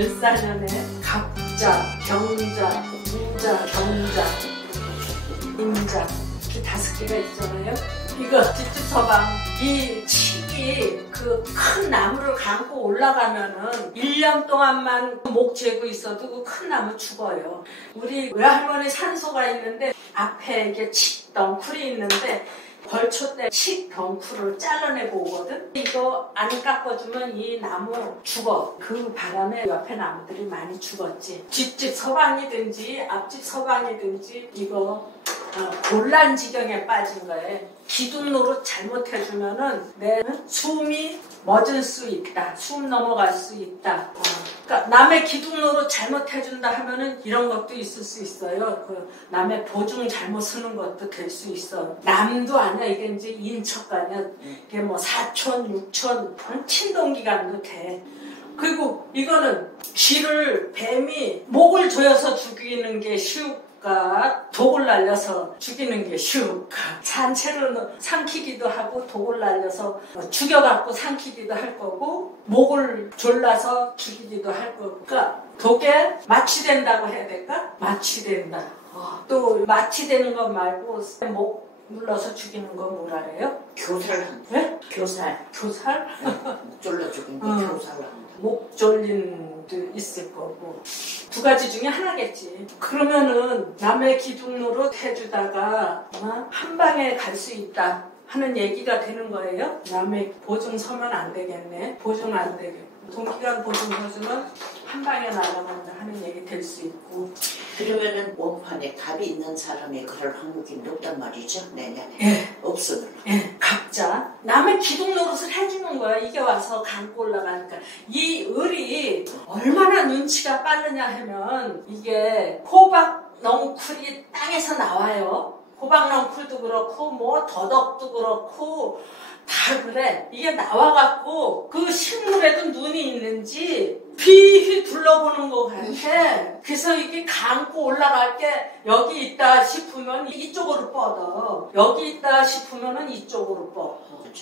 을사년에 갑자, 병자, 무자, 경자, 임자 이렇게 5개가 있잖아요. 이거 뒷집서방 이 칡이 그 큰 나무를 감고 올라가면은 1년 동안만 목 재고 있어도 그 큰 나무 죽어요. 우리 외할머니 산소가 있는데 앞에 이게 칡 덩쿨이 있는데 벌초 때 칡 덩쿨을 잘라내고 오거든. 이거 안 깎아주면 이 나무 죽어. 그 바람에 옆에 나무들이 많이 죽었지. 뒷집 서방이든지 앞집 서방이든지 이거 곤란 지경에 빠진 거예요. 기둥 노릇 잘못해주면은 내 숨이 멎을 수 있다. 숨 넘어갈 수 있다. 그러니까 남의 기둥 노릇 잘못해준다 하면은 이런 것도 있을 수 있어요. 그 남의 보증 잘못 쓰는 것도 될 수 있어. 남도 아니야. 이게 이제 인척가냐. 이게 뭐 사촌, 육촌, 친동기간도 돼. 그리고 이거는 쥐를 뱀이 목을 조여서 죽이는 게 쉬우니까 독을 날려서 죽이는 게 쉬울까. 산채로 삼키기도 하고 독을 날려서 죽여갖고 삼키기도 할 거고 목을 졸라서 죽이기도 할 거고. 그러니까 독에 마취된다고 해야 될까? 마취된다. 또 마취되는 것 말고 목 눌러서 죽이는 건 뭐라 그래요? 교살한다. 네? 교살. 교살? 목 졸라 죽인 거 교살한다. 목 졸린 도 있을 거고 2가지 중에 하나겠지. 그러면은 남의 기둥 노릇 해주다가 한 방에 갈 수 있다 하는 얘기가 되는 거예요. 남의 보증 서면 안 되겠네. 보증 안 되게. 동기간 보증 서주면 한 방에 날아간다 하는 얘기 될 수 있고. 그러면은 원판에 갑이 있는 사람이 그럴 확률이 높단 말이죠. 내년에. 예. 없어. 예. 각자 남의 기둥 노릇을 해주는 거야. 이게 와서 감고 올라가니까. 이 을이 얼마나 눈치가 빠르냐 하면 이게 호박 넝쿨이 땅에서 나와요. 호박 넝쿨도 그렇고 뭐 더덕도 그렇고 다 그래. 이게 나와갖고 그 식물에도 눈이 있는지 비휘 둘러보는 것 같아. 그래서 이게 감고 올라갈 게 여기 있다 싶으면 이쪽으로 뻗어. 여기 있다 싶으면 이쪽으로 뻗어.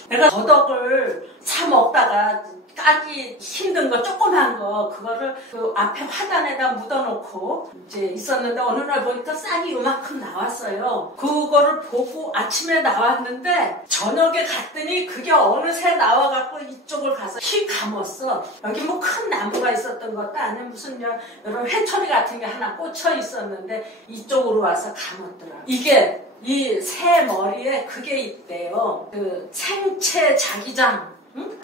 내가 더덕을 사 먹다가 까기 힘든 거 조그만 거 그거를 그 앞에 화단에다 묻어놓고 이제 있었는데 어느 날 보니까 싹이 요만큼 나왔어요. 그거를 보고 아침에 나왔는데 저녁에 갔더니 그게 어느새 나와갖고 이쪽을 가서 휙 감았어. 여기 뭐 큰 나무가 있었던 것도 아니야. 무슨 이런 회초리 같은 게 하나 꽂혀 있었는데 이쪽으로 와서 감았더라. 이게 이 새 머리에 그게 있대요. 그 생체 자기장. 응?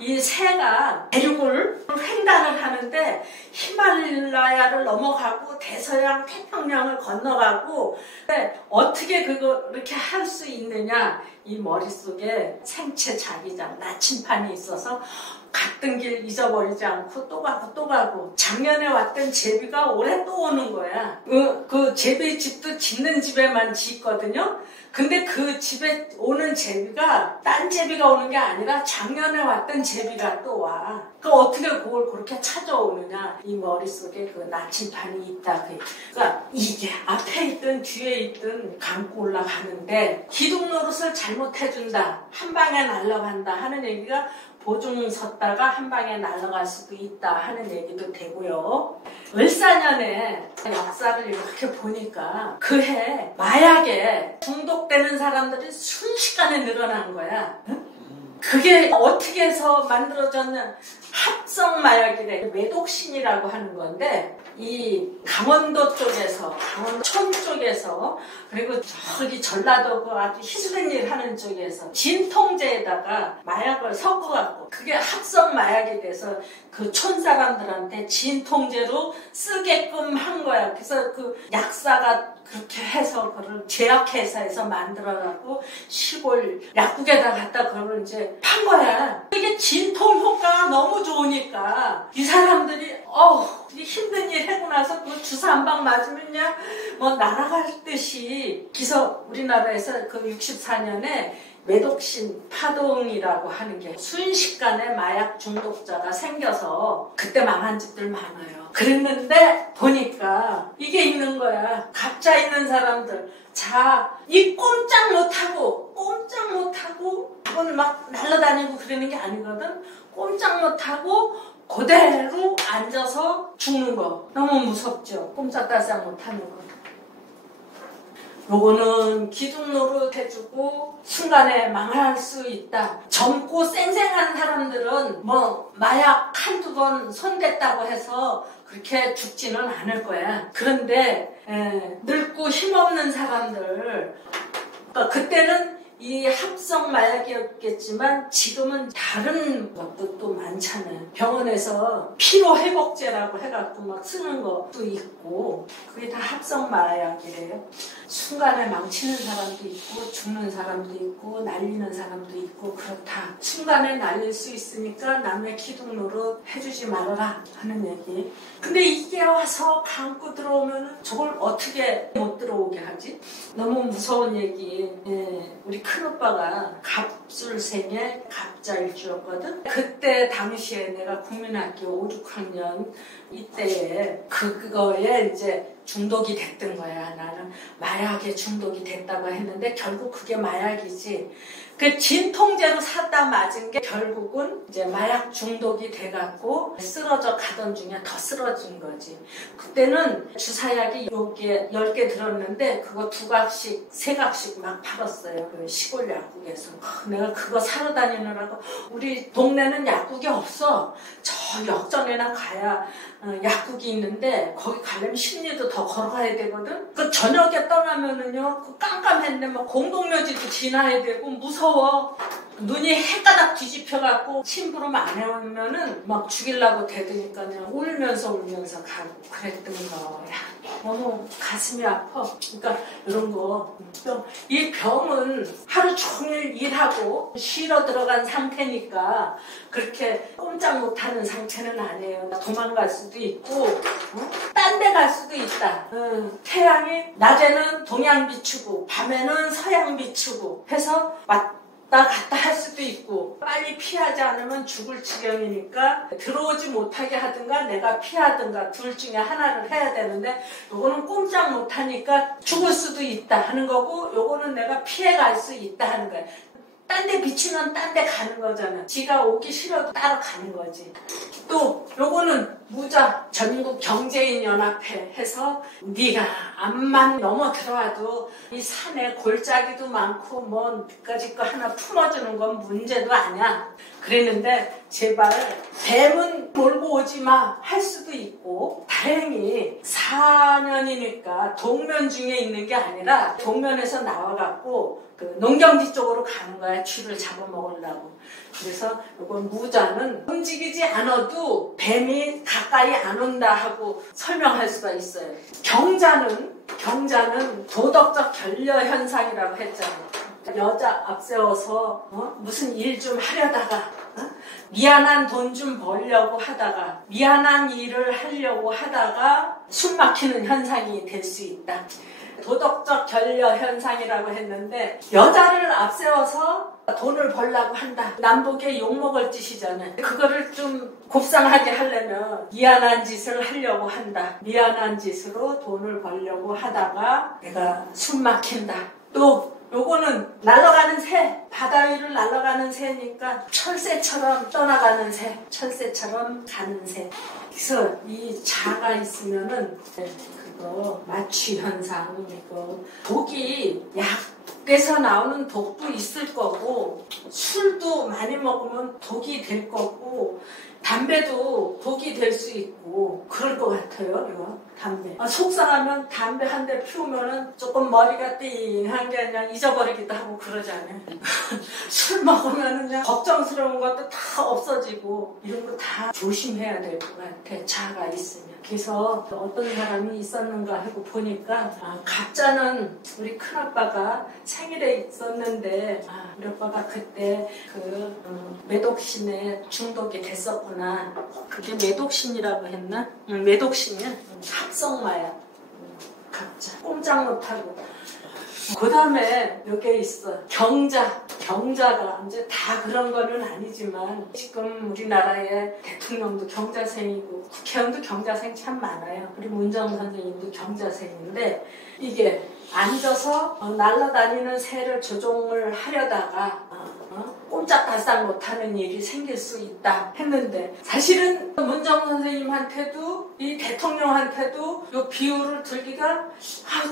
이 새가 대륙을 횡단을 하는데 히말라야를 넘어가고 대서양 태평양을 건너가고 어떻게 그렇게 할 수 있느냐. 이 머릿속에 생체 자기장 나침판이 있어서 갔던 길 잊어버리지 않고 또 가고 또 가고. 작년에 왔던 제비가 올해 또 오는 거야. 그 제비 집도 짓는 집에만 짓거든요. 근데 그 집에 오는 제비가 딴 제비가 오는 게 아니라 작년에 왔던 제비가 또 와. 그 어떻게 그걸 그렇게 찾아오느냐. 이 머릿속에 그 나침판이 있다. 그러니까 이게 앞에 있든 뒤에 있든 감고 올라가는데 기둥 노릇을 잘못해준다. 한 방에 날아간다 하는 얘기가 보증 섰다가 한 방에 날아갈 수도 있다 하는 얘기도 되고요. 을사년에 역사를 이렇게 보니까 그해 마약에 중독되는 사람들이 순식간에 늘어난 거야. 응? 그게 어떻게 해서 만들어졌냐. 합성 마약이래. 매독신이라고 하는 건데 이 강원도 쪽에서 강원도촌 쪽에서 그리고 저기 전라도 그 아주 힘든 일 하는 쪽에서 진통제에다가 마약을 섞어갖고 그게 합성 마약이 돼서 그 촌 사람들한테 진통제로 쓰게끔 한 거야. 그래서 그 약사가 그렇게 해서 그걸 제약회사에서 만들어갖고 시골 약국에다 갖다 그걸 이제 판 거야. 이게 진통 효과가 너무 좋으니까 이 사람들이 힘든 일 하고 나서 그 주사 한 방 맞으면 그냥 뭐 날아갈 듯이. 그래서 우리나라에서 그 64년에 매독신 파동이라고 하는 게 순식간에 마약 중독자가 생겨서 그때 망한 집들 많아요. 그랬는데 보니까 이게 있는 거야. 각자 있는 사람들. 자, 이 꼼짝 못하고 그건 막 날아다니고 그러는 게 아니거든. 꼼짝 못하고 그대로 앉아서 죽는 거 너무 무섭죠. 꼼짝달싹 못하는 거. 요거는 기둥 노릇 해주고 순간에 망할 수 있다. 젊고 쌩쌩한 사람들은 뭐 마약 한두 번 손댔다고 해서 그렇게 죽지는 않을 거야. 그런데 늙고 힘없는 사람들, 그러니까 그때는 이 합성 마약이었겠지만 지금은 다른 것도 또 많잖아요. 병원에서 피로회복제라고 해갖고 막 쓰는 것도 있고 그게 다 합성 마약이래요. 순간에 망치는 사람도 있고 죽는 사람도 있고 날리는 사람도 있고 그렇다. 순간에 날릴 수 있으니까 남의 기둥 노릇 해주지 말아라 하는 얘기. 근데 이게 와서 감고 들어오면 저걸 어떻게 못 들어오게 하지? 너무 무서운 얘기. 우리 큰오빠가 갑술생의 갑자일주였거든. 그때 당시에 내가 국민학교 5, 6학년 이때에 그거에 이제 중독이 됐던 거야. 나는 마약에 중독이 됐다고 했는데 결국 그게 마약이지. 그 진통제로 샀다 맞은 게 결국은 이제 마약 중독이 돼갖고 쓰러져 가던 중에 더 쓰러진 거지. 그때는 주사약이 여기에 10개 들었는데 그거 2각씩, 3각씩 막 팔았어요. 그 시골 약국에서. 내가 그거 사러 다니느라고 우리 동네는 약국이 없어. 저 역전에나 가야 약국이 있는데 거기 가려면 10리도 더 걸어가야 되거든. 그 저녁에 떠나면은요 그 깜깜했는데 막 공동묘지도 지나야 되고 무서워. 눈이 헷가닥 뒤집혀갖고 심부름 안 해오면은 막 죽이려고 대드니까 그냥 울면서 가고 그랬던 거야. 너무 가슴이 아파. 그러니까 이런 거. 이 병은 하루 종일 일하고 쉬러 들어간 상태니까 그렇게 꼼짝 못하는 상태는 아니에요. 도망갈 수도 있고 딴 데 갈 수도 있다. 태양이 낮에는 동양 비추고 밤에는 서양 비추고 해서 왔다 갔다 할 수도 있고 빨리 피하지 않으면 죽을 지경이니까 들어오지 못하게 하든가 내가 피하든가 둘 중에 하나를 해야 되는데 요거는 꼼짝 못하니까 죽을 수도 있다 하는 거고 요거는 내가 피해갈 수 있다 하는 거야. 딴 데 비추면 딴 데 가는 거잖아. 지가 오기 싫어도 따로 가는 거지. 또 요거는 무자 전국 경제인 연합회 해서 네가 암만 넘어 들어와도 이 산에 골짜기도 많고 뭐 그까짓 거 하나 품어주는 건 문제도 아니야. 그랬는데 제발 뱀은 몰고 오지 마 할 수도 있고 다행히 4년이니까 동면 중에 있는 게 아니라 동면에서 나와갖고 그 농경지 쪽으로 가는 거야. 쥐를 잡아먹으려고. 그래서 이건 무자는 움직이지 않아도 뱀이 가까이 안 온다 하고 설명할 수가 있어요. 경자는 도덕적 결여 현상이라고 했잖아요. 여자 앞세워서 무슨 일 좀 하려다가 미안한 돈 좀 벌려고 하다가 미안한 일을 하려고 하다가 숨 막히는 현상이 될 수 있다. 도덕적 결여 현상이라고 했는데 여자를 앞세워서 돈을 벌려고 한다. 남북에 욕먹을 짓이잖아요. 그거를 좀 곱상하게 하려면 미안한 짓을 하려고 한다. 미안한 짓으로 돈을 벌려고 하다가 내가 숨 막힌다. 또 요거는 날아가는 새, 바다 위를 날아가는 새니까 철새처럼 떠나가는 새, 철새처럼 가는 새. 그래서 이 자가 있으면은 그거 마취 현상, 이거 독이 약에서 나오는 독도 있을 거고 술도 많이 먹으면 독이 될 거고 담배도 독이 될 수 있고 그럴 것 같아요. 이거 담배. 속상하면 담배 한 대 피우면은 조금 머리가 띵한 게 그냥 잊어버리기도 하고 그러잖아요. 술 먹으면 그냥 걱정스러운 것도 다 없어지고 이런 거 다 조심해야 될 것 같아. 자가 있으면. 그래서 어떤 사람이 있었는가 하고 보니까 가짜는 우리 큰아빠가 생일에 있었는데 우리 아빠가 그때 그 매독신에 중독이 됐었구나. 그게 매독신이라고 했나? 매독신이야. 합성마약. 가짜. 꼼짝 못하고. 그 다음에 여기에 있어. 경자가 이제 다 그런 거는 아니지만 지금 우리나라의 대통령도 경자생이고 국회의원도 경자생 참 많아요. 우리 문정은 선생님도 경자생인데 이게 앉아서 날아다니는 새를 조종을 하려다가 꼼짝달싹 못하는 일이 생길 수 있다 했는데 사실은 문정 선생님한테도 이 대통령한테도 이 비유를 들기가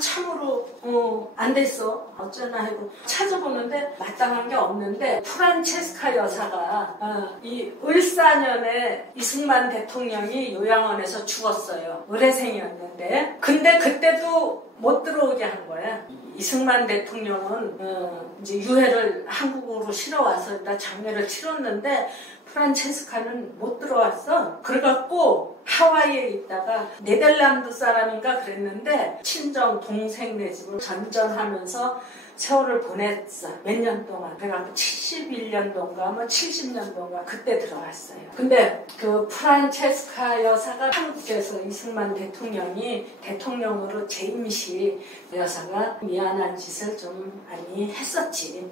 참으로 안 됐어. 어쩌나 하고 찾아보는데 마땅한 게 없는데 프란체스카 여사가 이 을사년에 이승만 대통령이 요양원에서 죽었어요. 의례생이었는데 근데 그때도 못 들어오게 한 거야. 이승만 대통령은 이제 유해를 한국으로 실어와서 일단 장례를 치렀는데 프란체스카는 못 들어왔어. 그래갖고 하와이에 있다가 네덜란드 사람인가 그랬는데 친정 동생네 집을 전전하면서 세월을 보냈어. 몇 년 동안. 그래갖고 71년도인가 70년도인가 그때 들어왔어요. 근데 그 프란체스카 여사가 한국에서 이승만 대통령이 대통령으로 재임 시 여사가 미안한 짓을 좀 많이 했었지.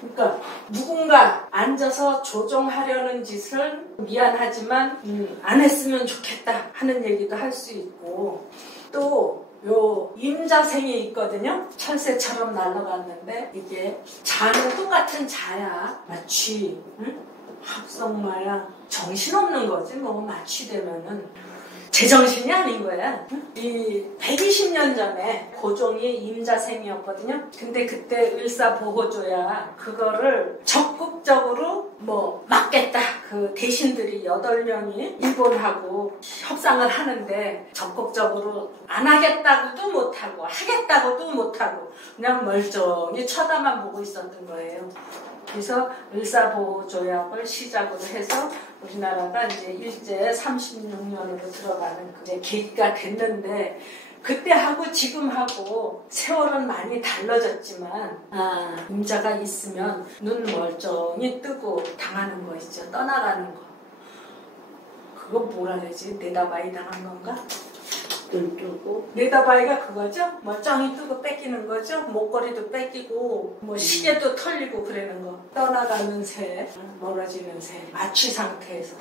그러니까 누군가 앉아서 조종하려는 짓을 미안하지만 안 했으면 좋겠다 하는 얘기도 할 수 있고 또 요 임자생이 있거든요. 철새처럼 날아갔는데 이게 자는 똑같은 자야. 마취, 응? 합성마야. 정신없는 거지 뭐 마취되면은. 제정신이 아닌 거야. 이 120년 전에 고종이 임자생이었거든요. 근데 그때 을사보호조야 그거를 적극적으로 막겠다. 그 대신들이 8명이 일본하고 협상을 하는데 적극적으로 안 하겠다고도 못하고 하겠다고도 못하고 그냥 멀쩡히 쳐다만 보고 있었던 거예요. 그래서 을사보호조약을 시작으로 해서 우리나라가 이제 일제 36년으로 들어가는 그게 계기가 됐는데 그때하고 지금하고 세월은 많이 달라졌지만 임자가 있으면 눈 멀쩡히 뜨고 당하는 거 있죠. 떠나가는 거. 그거 뭐라 그러지? 내다바이 당한 건가? 눈 뜨고 내다바이가 그거죠? 멀쩡히 뜨고 뺏기는 거죠? 목걸이도 뺏기고 시계도 털리고 그러는 거. 떠나가는 새, 멀어지는 새, 마취 상태에서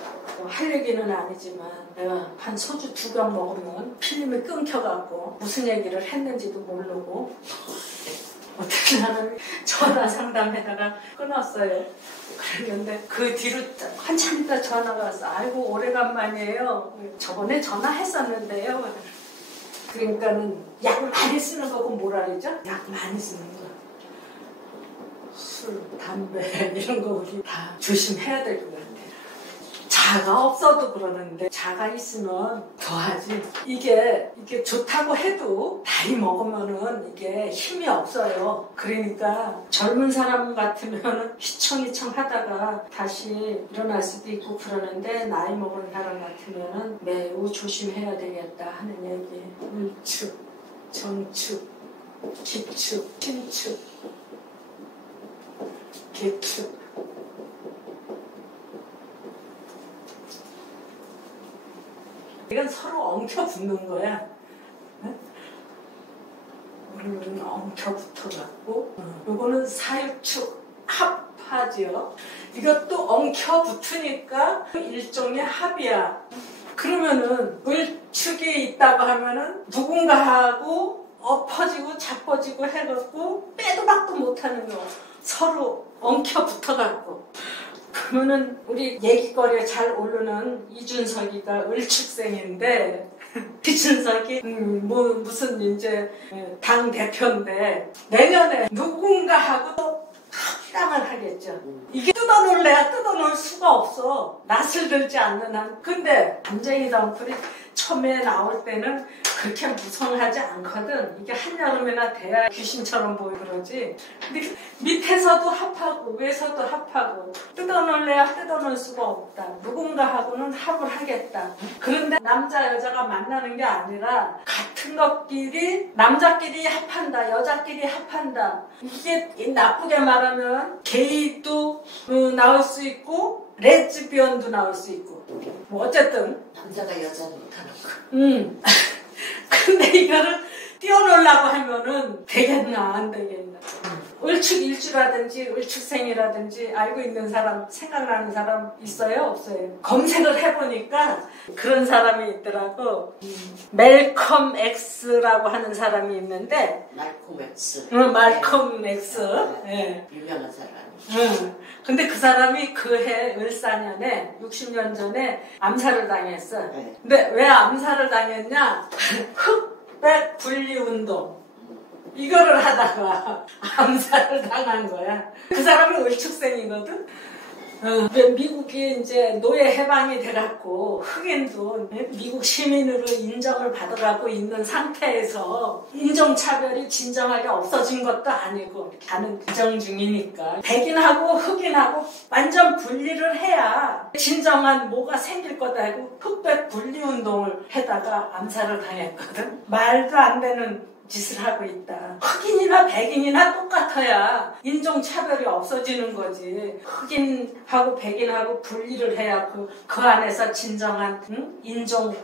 할 얘기는 아니지만 내가 한 소주 2병 먹으면 필름이 끊겨갖고 무슨 얘기를 했는지도 모르고 어떻게 하면 전화 상담에다가 끊었어요. 그랬는데 그 뒤로 한참 있다 전화가 왔어. 아이고 오래간만이에요. 저번에 전화했었는데요. 그러니까는 약 많이 쓰는 거고 뭐라 그러죠? 약 많이 쓰는 거. 술, 담배 이런 거 우리 다 조심해야 될 것 같아요. 자가 없어도 그러는데 자가 있으면 더하지. 이게 좋다고 해도 나이 먹으면은 이게 힘이 없어요. 그러니까 젊은 사람 같으면 휘청휘청 하다가 다시 일어날 수도 있고 그러는데 나이 먹은 사람 같으면은 매우 조심해야 되겠다 하는 얘기. 을축, 정축, 기축, 신축, 개축. 이건 서로 엉켜 붙는 거야. 오늘은 엉켜 붙어갖고, 요거는 사유축 합하지요. 이것도 엉켜 붙으니까 일종의 합이야. 그러면은 을축이 있다고 하면은 누군가하고 엎어지고 자빠지고 해갖고 빼도 박도 못하는 거. 서로 엉켜 붙어갖고. 그러면은 우리 얘기거리에 잘 오르는 이준석이가 을축생인데 이준석이 무슨 이제 당 대표인데 내년에 누군가하고 합당을 하겠죠. 이게 뜯어놓을래야 뜯어놓을 수가 없어. 낯을 들지 않는 한. 근데 담쟁이 덩쿨이 처음에 나올 때는 그렇게 무성하지 않거든. 이게 한여름이나 돼야 귀신처럼 보이고 그러지. 근데 밑에서도 합하고 위에서도 합하고 뜯어놓을래야 뜯어놓을 수가 없다. 누군가하고는 합을 하겠다. 그런데 남자 여자가 만나는 게 아니라 같은 것끼리 남자끼리 합한다. 여자끼리 합한다. 이게 나쁘게 말하면 게이도 나올 수 있고 레즈비언도 나올 수 있고 뭐 어쨌든 남자가 여자는 못하는 거. 근데 이거를 띄워놓으려고 하면은 되겠나 안 되겠나. 을축일주라든지 을축생이라든지 알고 있는 사람, 생각나는 사람 있어요? 없어요? 검색을 해보니까 그런 사람이 있더라고. 멜컴 X라고 하는 사람이 있는데 말콤 X. 말콤 X. 네. 유명한 사람. 응. 근데 그 사람이 그해 을사년에 60년 전에 암살을 당했어. 네. 근데 왜 암살을 당했냐? 흑백 분리 운동 이거를 하다가 암살을 당한 거야. 그 사람은 을축생이거든. 미국이 이제 노예 해방이 돼갖고 흑인도 미국 시민으로 인정을 받아가고 있는 상태에서 인종차별이 진정하게 없어진 것도 아니고 하는 규정 중이니까 백인하고 흑인하고 완전 분리를 해야 진정한 뭐가 생길 거다 하고 흑백 분리운동을 해다가 암살을 당했거든. 말도 안 되는 짓을 하고 있다. 흑인이나 백인이나 똑같아야 인종차별이 없어지는 거지. 흑인하고 백인하고 분리를 해야 그 안에서 진정한 인종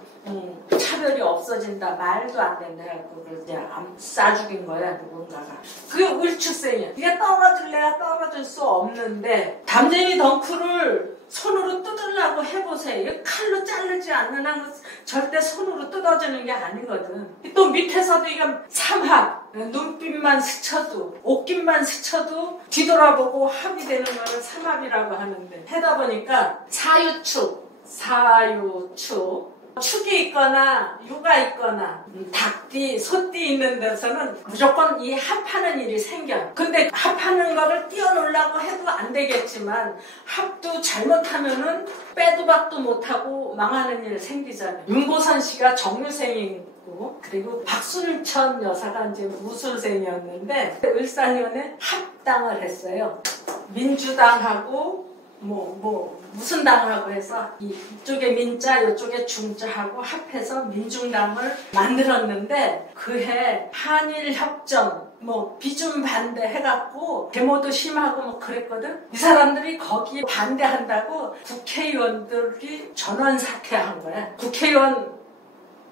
차별이 없어진다. 말도 안 된다. 그걸 이제 싸 죽인 거야 누군가가. 그게 을축생이야. 이게 떨어질래야 떨어질 수 없는데 담쟁이 덩크를 손으로 뜯으려고 해보세요. 칼로 자르지 않는 한 절대 손으로 뜯어지는 게 아니거든. 또 밑에서도 이게 삼합, 눈빛만 스쳐도 옷깃만 스쳐도 뒤돌아보고 합이 되는 거를 삼합이라고 하는데 하다 보니까 사유축 축이 있거나 유가 있거나 닭띠, 소띠 있는 데서는 무조건 이 합하는 일이 생겨. 근데 합하는 거를 띄워놓으려고 해도 안 되겠지만 합도 잘못하면은 빼도 박도 못하고 망하는 일 생기잖아요. 윤보선 씨가 정유생이고 그리고 박순천 여사가 이제 무술생이었는데 을사년에 합당을 했어요. 민주당하고 무슨 당하고 해서 이쪽에 민자 이쪽에 중자하고 합해서 민중당을 만들었는데 그해 한일협정 비준 반대 해갖고 데모도 심하고 그랬거든. 이 사람들이 거기에 반대한다고 국회의원들이 전원 사퇴한 거야. 국회의원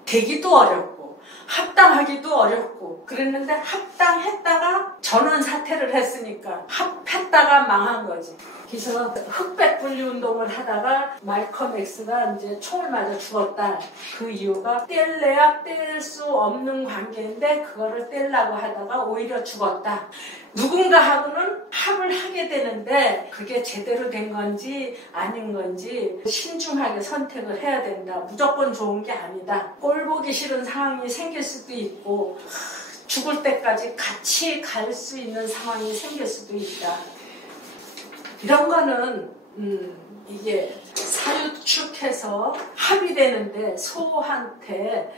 되기도 어렵고 합당하기도 어렵고 그랬는데 합당했다가 전원 사퇴를 했으니까 합했다가 망한 거지. 그래서 흑백 분리 운동을 하다가 말컴 X가 이제 총을 맞아 죽었다. 그 이유가 뗄래야 뗄 수 없는 관계인데 그거를 떼려고 하다가 오히려 죽었다. 누군가하고는 합을 하게 되는데 그게 제대로 된 건지 아닌 건지 신중하게 선택을 해야 된다. 무조건 좋은 게 아니다. 꼴 보기 싫은 상황이 생길 수도 있고 죽을 때까지 같이 갈 수 있는 상황이 생길 수도 있다. 이런 거는 이게 사유축해서 합이 되는데 소한테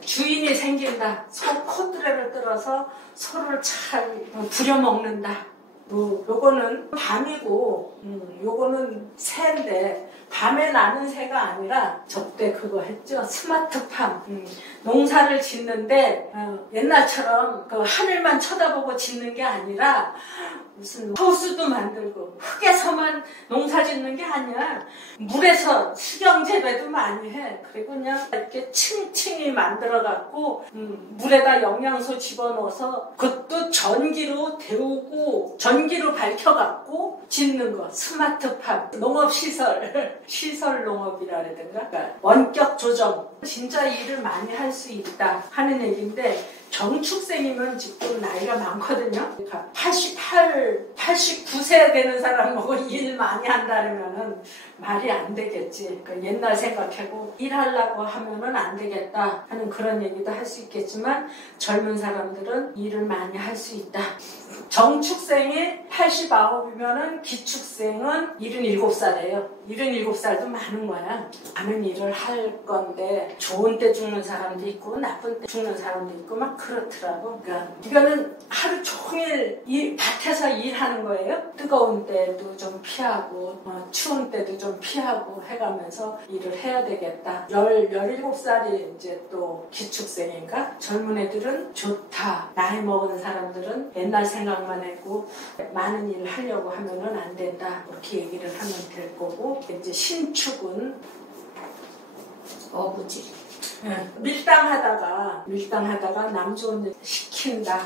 주인이 생긴다. 소 코드레를 들어서 소를 잘 부려먹는다. 요거는 밤이고 요거는 새인데 밤에 나는 새가 아니라 저때 그거 했죠. 스마트팜. 농사를 짓는데 옛날처럼 그 하늘만 쳐다보고 짓는 게 아니라 무슨 하우스도 만들고 흙에서만 농사 짓는 게 아니야. 물에서 수경 재배도 많이 해. 그리고 그냥 이렇게 층층이 만들어 갖고 물에다 영양소 집어넣어서 그것도 전기로 데우고 전기로 밝혀 갖고 짓는 거. 스마트팜. 농업시설. 시설 농업이라 그래야 되나? 그러니까 원격 조정. 진짜 일을 많이 할 수 있다 하는 얘기인데 정축생이면 지금 나이가 많거든요. 그러니까 89세 되는 사람하고 일 많이 한다면은 말이 안 되겠지. 그러니까 옛날 생각하고 일하려고 하면은 안 되겠다 하는 그런 얘기도 할 수 있겠지만 젊은 사람들은 일을 많이 할 수 있다. 정축생이 89이면은 기축생은 77살이에요. 77살도 많은 거야. 많은 일을 할 건데 좋은 때 죽는 사람도 있고 나쁜 때 죽는 사람도 있고 막 그렇더라고. 그러니까 이거는 하루 종일 밭에서 일하는 거예요. 뜨거운 때도 좀 피하고 추운 때도 좀 피하고 해가면서 일을 해야 되겠다. 17살이 이제 또 기축생인가? 젊은 애들은 좋다. 나이 먹은 사람들은 옛날 생각만 했고 많은 일을 하려고 하면은 안 된다. 그렇게 얘기를 하면 될 거고 이제 신축은 어부지. 밀당하다가 남 좋은 일 시킨다.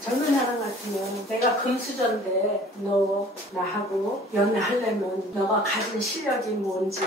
젊은 사람 같으면 내가 금수저인데 너 나하고 연애하려면 너가 가진 실력이 뭔지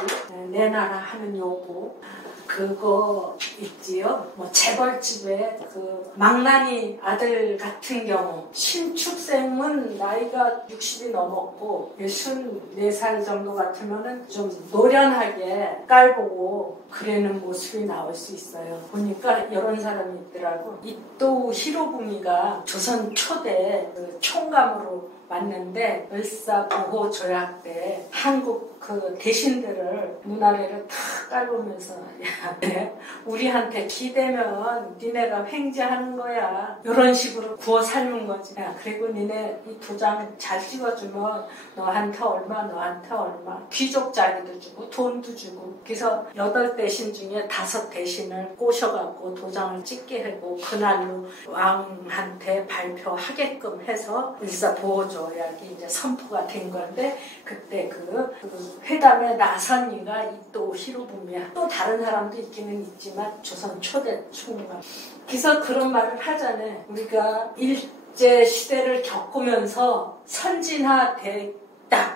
내놔라 하는 요구. 그거 있지요. 뭐 재벌집에 그 망나니 아들 같은 경우 신축생은 나이가 60이 넘었고 64살 정도 같으면은 좀 노련하게 깔보고 그러는 모습이 나올 수 있어요. 보니까 이런 사람이 있더라고. 이토 히로부미가 조선 초대 그 총감으로 왔는데 을사보호조약 때 한국 그 대신들을 눈아래를 탁 깔보면서 야, 우리한테 기대면 니네가 횡재하는 거야. 이런 식으로 구워 삶은 거지. 야, 그리고 니네 이 도장 잘 찍어주면 너한테 얼마 너한테 얼마 귀족 자리도 주고 돈도 주고. 그래서 8대신 중에 5대신을 꼬셔갖고 도장을 찍게 하고 그날로 왕한테 발표하게끔 해서 을사보호조약이 이제 선포가 된 건데 그때 그 회담에 나선 이가 이토 히로부미야. 또 다른 사람도 있기는 있지만 조선 초대 총감. 그래서 그런 말을 하잖아요. 우리가 일제 시대를 겪으면서 선진화됐다.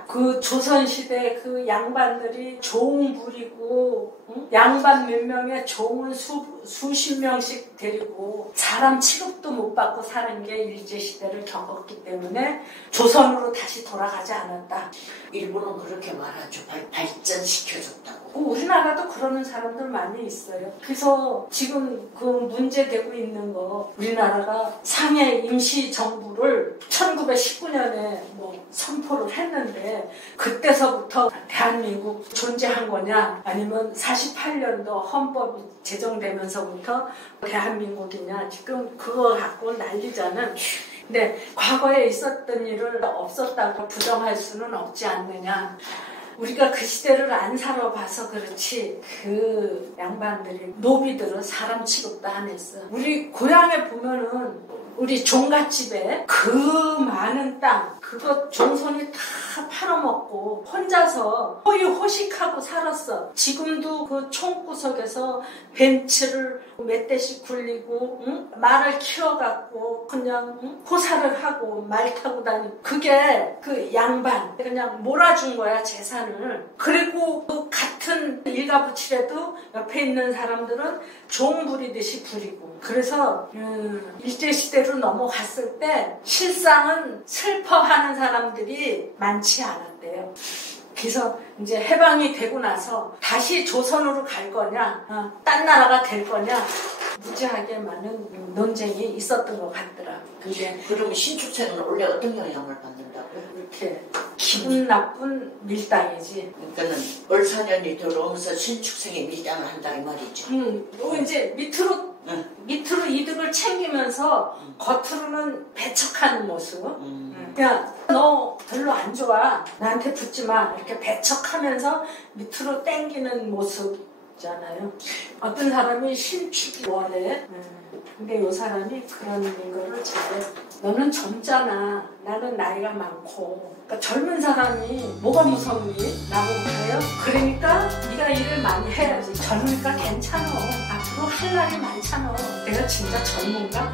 그 조선시대 그 양반들이 종 부리고 양반 몇 명의 종은 수십 명씩 데리고 사람 취급도 못 받고 사는 게 일제시대를 겪었기 때문에 조선으로 다시 돌아가지 않았다. 일본은 그렇게 말하죠. 발전시켜줬다고. 우리나라도 그러는 사람들 많이 있어요. 그래서 지금 그 문제되고 있는 거 우리나라가 상해 임시정부를 1919년에 뭐 선포를 했는데 그때서부터 대한민국 존재한 거냐 아니면 48년도 헌법이 제정되면서부터 대한민국이냐 지금 그거 갖고 난리잖아. 근데 과거에 있었던 일을 없었다고 부정할 수는 없지 않느냐. 우리가 그 시대를 안 살아봐서 그렇지 그 양반들이 노비들은 사람 취급도 안 했어. 우리 고향에 보면은 우리 종갓집에 그 많은 땅 그거 종손이 다 팔아먹고 혼자서 호의호식하고 살았어. 지금도 그 총구석에서 벤츠를 몇 대씩 굴리고 말을 키워갖고 그냥 호사를 하고 말 타고 다니고 그게 그 양반 그냥 몰아준 거야 재산을. 그리고 그 같은 일가부치래도 옆에 있는 사람들은 종 부리듯이 부리고. 그래서 일제시대로 넘어갔을 때 실상은 슬퍼하는 사람들이 많지 않았대요. 그래서 이제 해방이 되고 나서 다시 조선으로 갈 거냐 딴 나라가 될 거냐 무지하게 많은 논쟁이 있었던 것 같더라. 근데 그러면 신축생은 원래 어떤 영향을 받는다고요? 이렇게 기분 나쁜 밀당이지. 그러니까는 을사년이 들어오면서 신축생이 밀당을 한다 이 말이죠. 이제 밑으로 이득을 챙기면서 겉으로는 배척하는 모습. 그냥 너 별로 안 좋아 나한테 붙지 마 이렇게 배척하면서 밑으로 당기는 모습이잖아요. 어떤 사람이 신축이 원해. 근데 이 사람이 그런 거를 제대 너는 젊잖아 나는 나이가 많고 그러니까 젊은 사람이 뭐가 무섭니? 라고 그래요. 그러니까 네가 일을 많이 해야지. 젊으니까 괜찮아. 앞으로 할 날이 많잖아. 내가 진짜 젊은가?